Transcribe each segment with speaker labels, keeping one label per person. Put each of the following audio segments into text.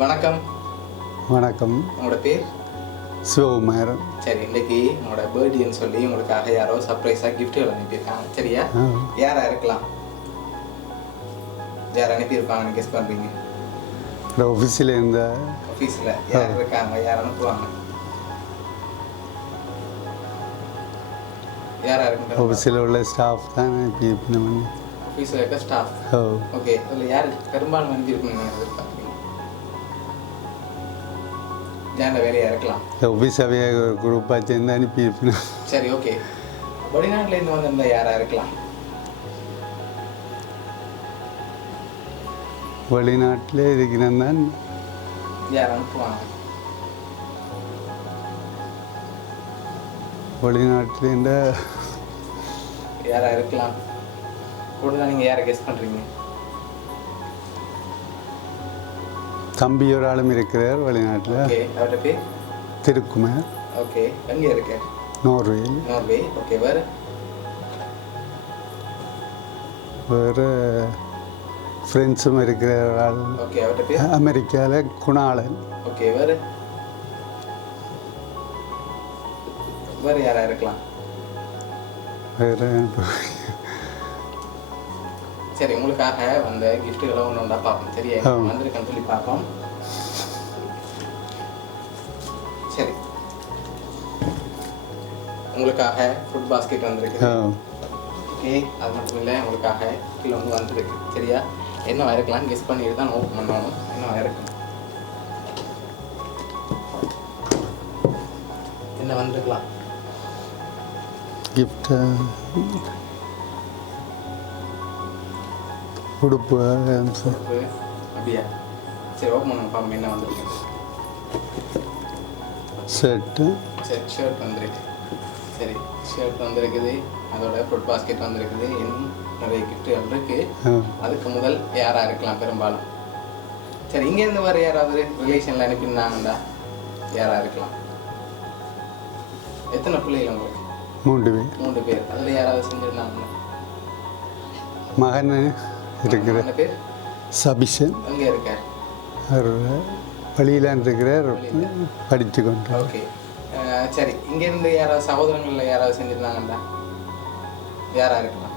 Speaker 1: வணக்கம்.
Speaker 2: வணக்கம்.
Speaker 1: உங்களோட பேர்?
Speaker 2: சிவகுமார்.
Speaker 1: சரி இன்னைக்கு உங்களோட பர்த்டேன்னு சொல்லி உங்களுக்காக யாரோ சர்ப்ரைஸாக கிஃப்ட்டுகள் அனுப்பியிருக்காங்க. சரியா? யாரா இருக்கலாம்? யார் அனுப்பியிருப்பாங்கன்னு கெஸ் பண்ணுறீங்க
Speaker 2: இந்த ஆஃபீஸில் இருந்த
Speaker 1: ஆஃபீஸில் யார் இருக்காங்க? யார் அனுப்புவாங்க? யாரா இருக்கு
Speaker 2: ஆஃபீஸில் உள்ள ஸ்டாஃப் தான்? இப்படி இப்படி
Speaker 1: ஆஃபீஸில் இருக்க ஸ்டாஃப் ஓகே அதில் யார் பெரும்பாலும் அனுப்பியிருக்கீங்க எதிர்பார்க்குறீங்க? யாண்ட வேலையாக இருக்கலாம்.
Speaker 2: ஒரு குரூப்பாக சேர்ந்து அனுப்பியிருப்பேன்
Speaker 1: சரி ஓகே வெளிநாட்டிலேருந்து வந்திருந்தா யாரா இருக்கலாம்?
Speaker 2: வெளிநாட்டில் இருக்கிறேன் தான்.
Speaker 1: யார் அனுப்புவாங்க?
Speaker 2: வெளிநாட்டில் இருந்த
Speaker 1: யாரா இருக்கலாம்? கூடுதலாக நீங்கள் யாரை கெஸ் பண்ணுறீங்க
Speaker 2: தம்பி ஒரு ஆளும் இருக்கிறார் வெளிநாட்டில். திருக்குமார்.
Speaker 1: ஓகே எங்கே இருக்க?
Speaker 2: நோர்வேல்
Speaker 1: நார்வே ஓகே வேறு?
Speaker 2: வேறு ஃப்ரெண்ட்ஸும் இருக்கிற ஆள்.
Speaker 1: ஓகே அவர்கிட்ட பேர்?
Speaker 2: அமெரிக்காவில் குணாளன்.
Speaker 1: ஓகே வேறு? வேறு யாரா இருக்கலாம்?
Speaker 2: வேறு
Speaker 1: சரி உங்களுக்காக வந்த கிஃப்ட்டுகளை ஒன்று ஒன்றா பார்ப்போம். சரியா. வந்திருக்கேன்னு சொல்லி பார்ப்போம். சரி. உங்களுக்காக ஃபுட் பாஸ்கெட் வந்திருக்கு. ஓகே அது மட்டும் இல்லை உங்களுக்காக கீழே வந்து வந்திருக்கு. சரியா? என்ன இருக்கலாம்னு கெஸ் பண்ணிட்டு தான் ஓப்பன் பண்ணணும். என்ன இருக்கும் என்ன வந்திருக்கலாம்?
Speaker 2: கிஃப்ட்டு உடுப்பு
Speaker 1: அப்படியா? சரி ஓப்பன் பண்ண பார்ப்போம் என்ன வந்திருக்கு.
Speaker 2: ஷர்ட்டு
Speaker 1: சரி ஷர்ட் வந்திருக்கு. சரி ஷர்ட் வந்திருக்குது. அதோட ஃபுட் பாஸ்கெட் வந்திருக்குது. இன்னும் நிறைய கிஃப்ட்டுகள் இருக்கு. அதுக்கு முதல் யாரா இருக்கலாம் பெரும்பாலும். சரி இங்கேருந்து வர யாராவது ரிலேஷனில் அனுப்பியிருந்தாங்கடா யாரா இருக்கலாம். எத்தனை பிள்ளைகள் உங்களுக்கு?
Speaker 2: மூன்று பேர்.
Speaker 1: மூன்று பேர். அதில் யாராவது செஞ்சுருந்தாங்களா?
Speaker 2: மகன். இருக்கிற
Speaker 1: அந்த பேர்?
Speaker 2: சபிஷன். அவர் வழியிலான் இருக்கிறார். படித்து கொண்டு.
Speaker 1: ஓகே. சரி. இங்கேருந்து யாராவது சகோதரங்களில் யாராவது செஞ்சுருந்தாங்கடா யாரா இருக்கலாம்?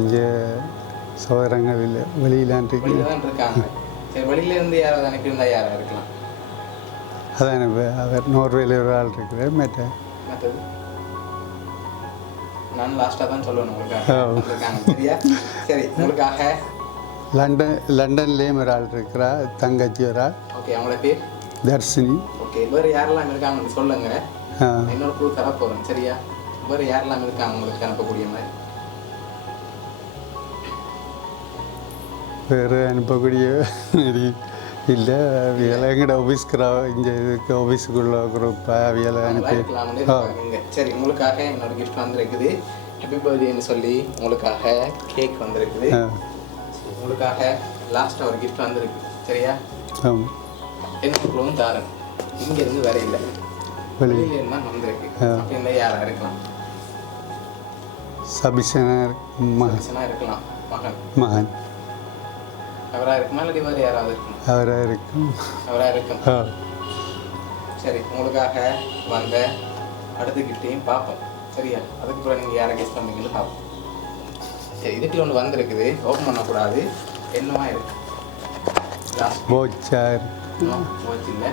Speaker 2: இங்கே சோதரங்கள் இல்லை. வெளியிலான்
Speaker 1: இருக்காங்க. சரி வெளியில இருந்து யாராவது அனுப்பியிருந்தா யாரா இருக்கலாம்?
Speaker 2: அதான் அவர் நோர்வேல ஒரு ஆள் இருக்கிறார் மேட்ட
Speaker 1: மற்றது? நான் லாஸ்ட்டாக தான் சொல்லணும். இருக்காங்க சரியா? சரி உங்களுக்காக.
Speaker 2: லண்டன் லண்டன்லேயும் ஒரு ஆள் இருக்கிறா தங்கச்சி ஒரு ஆள்.
Speaker 1: ஓகே அவங்களோட பேர்?
Speaker 2: தர்ஷினி.
Speaker 1: ஓகே வேறு யாரெல்லாம் இருக்காங்கன்னு சொல்லுங்க. இன்னொரு பூ தர போகிறேன் சரியா? வேறு யாரெல்லாம் இருக்காங்க? உங்களுக்கு அனுப்பக்கூடிய மாதிரி.
Speaker 2: வேறு அனுப்பக்கூடிய இல்லை அவியலை எங்கட ஆஃபீஸ்க்கு இங்கே இதுக்கு ஆஃபீஸுக்குள்ள குரூப்பாக அவியலை அனுப்பி ஆ
Speaker 1: சரி உங்களுக்காக என்னோட கிஃப்ட் வந்திருக்குது ஹாப்பி பர்த்டேன்னு சொல்லி உங்களுக்காக கேக் வந்திருக்குது உங்களுக்காக லாஸ்ட்டாக ஒரு கிஃப்ட் வந்திருக்கு சரியா
Speaker 2: ஆமாம்
Speaker 1: என்னும் தாரன் இங்கேருந்து வேற இல்லை
Speaker 2: வெளி
Speaker 1: வெளியில இருந்தா வந்திருக்கு
Speaker 2: ஆ.
Speaker 1: அப்படி இருந்தா யாரா இருக்கலாம் மனுஷனா இருக்கலாம் மகன்
Speaker 2: மகன்
Speaker 1: அவரா இருக்குமா? இல்லாட்டி வேறு யாராவது இருக்கும்?
Speaker 2: அவராக இருக்கும்.
Speaker 1: அவரா இருக்கும். சரி உங்களுக்காக வந்த அடுத்த கிஃப்டையும் பார்ப்போம். சரியா? அதுக்கப்புறம் நீங்கள் யாரை கெஸ்ட் பண்ணீங்கன்னு பார்ப்போம். சரி இதுக்குள்ள ஒன்று வந்திருக்குது. ஓப்பன் பண்ணக்கூடாது. என்னவா இருக்கு?
Speaker 2: போச்சார்
Speaker 1: வாட்ச் இல்லை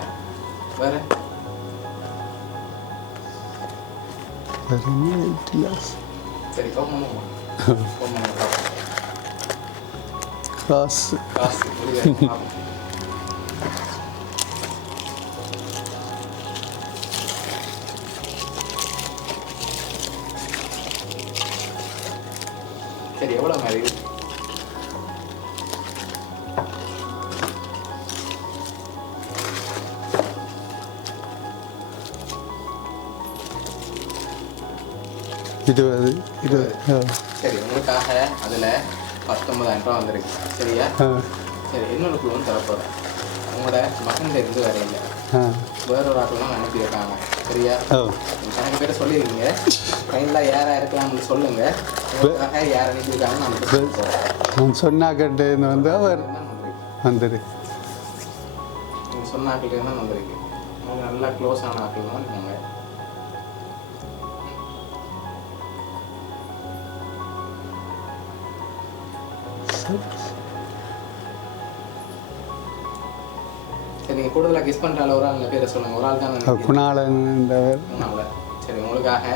Speaker 1: வேறு? சரி ஓப்பன் பண்ணுவோம். ஓப்பன் பண்ண பார்ப்போம்
Speaker 2: கிராஸ்
Speaker 1: காசு வெளியே பார்ப்போம் சரி எவ்வளோ மாதிரி
Speaker 2: இருபது இருபது ஆ
Speaker 1: சரி உங்களுக்காக அதில் பத்தொன்பதாயிரம் ரூபா வந்திருக்கு. சரியா? சரி இன்னொரு குழுவும் தரப்போகிறேன் உங்களோட மகன்ல இருந்து வேற இல்லை.
Speaker 2: ஆ.
Speaker 1: வேற ஒரு ஆட்டெல்லாம் அனுப்பியிருக்காங்க. சரியா?
Speaker 2: ஓ.
Speaker 1: நீங்க கணக்கு பேரை சொல்லிடுங்க ட்ரெயினில் யாரா இருக்கலாம்னு சொல்லுங்க. யார் அனுப்பியிருக்காங்கன்னு போகிறேன்
Speaker 2: நான் சொன்னாக்கிட்டேன்னு வந்து அவர்
Speaker 1: என்ன
Speaker 2: வந்துடு
Speaker 1: நீங்கள் சொன்ன ஆட்கள் தான் வந்திருக்கு? நல்லா க்ளோஸ் ஆன ஆட்கள் தான் இருக்காங்க சரி கூடுதலாக கெஸ் பண்ணுற ஒரு ஆள் பேரை சொல்லுங்கள் ஒரு ஆள் தான்
Speaker 2: குணாளன் என்றவர்
Speaker 1: மூணாவது சரி உங்களுக்காக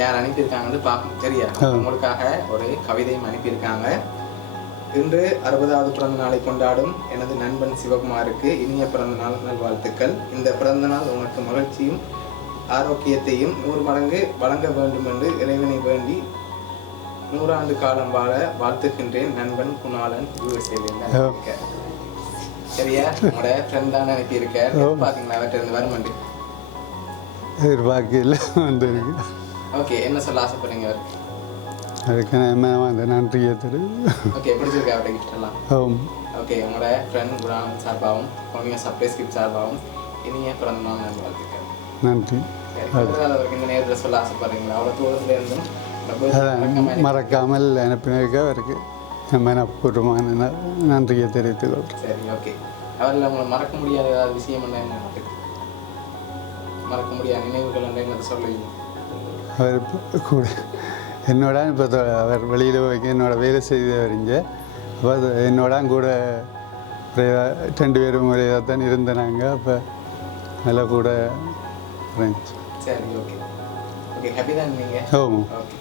Speaker 1: யார் அனுப்பியிருக்காங்கன்னு பார்ப்போம். சரியா? உங்களுக்காக ஒரு கவிதையும் அனுப்பியிருக்காங்க. இன்று அறுபதாவது பிறந்த நாளை கொண்டாடும் எனது நண்பன் சிவகுமாருக்கு இனிய பிறந்த நாள் நல்வாழ்த்துக்கள். இந்த பிறந்த நாள் உனக்கு மகிழ்ச்சியும் ஆரோக்கியத்தையும் நூறு மடங்கு வழங்க வேண்டும் என்று இறைவனை வேண்டி நூறாண்டு காலம் வாழ வாழ்த்துகின்றேன் நண்பன் குணாளன் யூஎஸ்ஏல சரியா? உங்களோட ஃப்ரெண்ட் தான் அனுப்பியிருக்க பார்த்தீங்களா அவர்கிட்ட இருந்து வரமாட்டேன்
Speaker 2: எதிர்பார்க்கையில் வந்திருக்கு.
Speaker 1: ஓகே என்ன சொல்ல ஆசைப்படுறீங்க அவருக்கு
Speaker 2: அதுக்கு நான் அந்த நன்றியை திரு.
Speaker 1: ஓகே பிடிச்சிருக்கா அவர்கிட்ட கிஃப்ட் எல்லாம்?
Speaker 2: ஓம்
Speaker 1: ஓகே உங்களோட ஃப்ரெண்ட் குணான் சார்பாகவும் குழந்தைங்க சர்ப்ரைஸ் கிஃப்ட் சார்பாகவும் இனிய பிறந்த நாள்
Speaker 2: நன்றி.
Speaker 1: சரி பிறந்தநாள் அவருக்கு இந்த நேரத்தில் சொல்ல ஆசைப்படுறீங்களா? அவ்வளோ தூரத்துல
Speaker 2: மறக்காமல் அனுப்பினதுக்கு அவருக்கு மனப்பூர்வமான நன்றியை தெரிவித்துக் கொள்கிறேன்.
Speaker 1: சரி ஓகே அவரில் உங்களை மறக்க முடியாத ஏதாவது விஷயம் என்ன என்ன இருக்கு? மறக்க முடியாத நினைவுகள் என்ன என்னது சொல்லுவீங்க?
Speaker 2: அவர் கூட என்னோட இப்போ அவர் வெளியில் போய் என்னோட வேலை செய்தவர் இங்கே. அப்போ என்னோட கூட ரெண்டு பேரும் ஒரே தான் இருந்தாங்க அப்போ அதில் கூட ஃப்ரெண்ட்ஸ்
Speaker 1: சரி ஓகே ஓகே ஹாப்பி தான் நீங்கள் ஓகே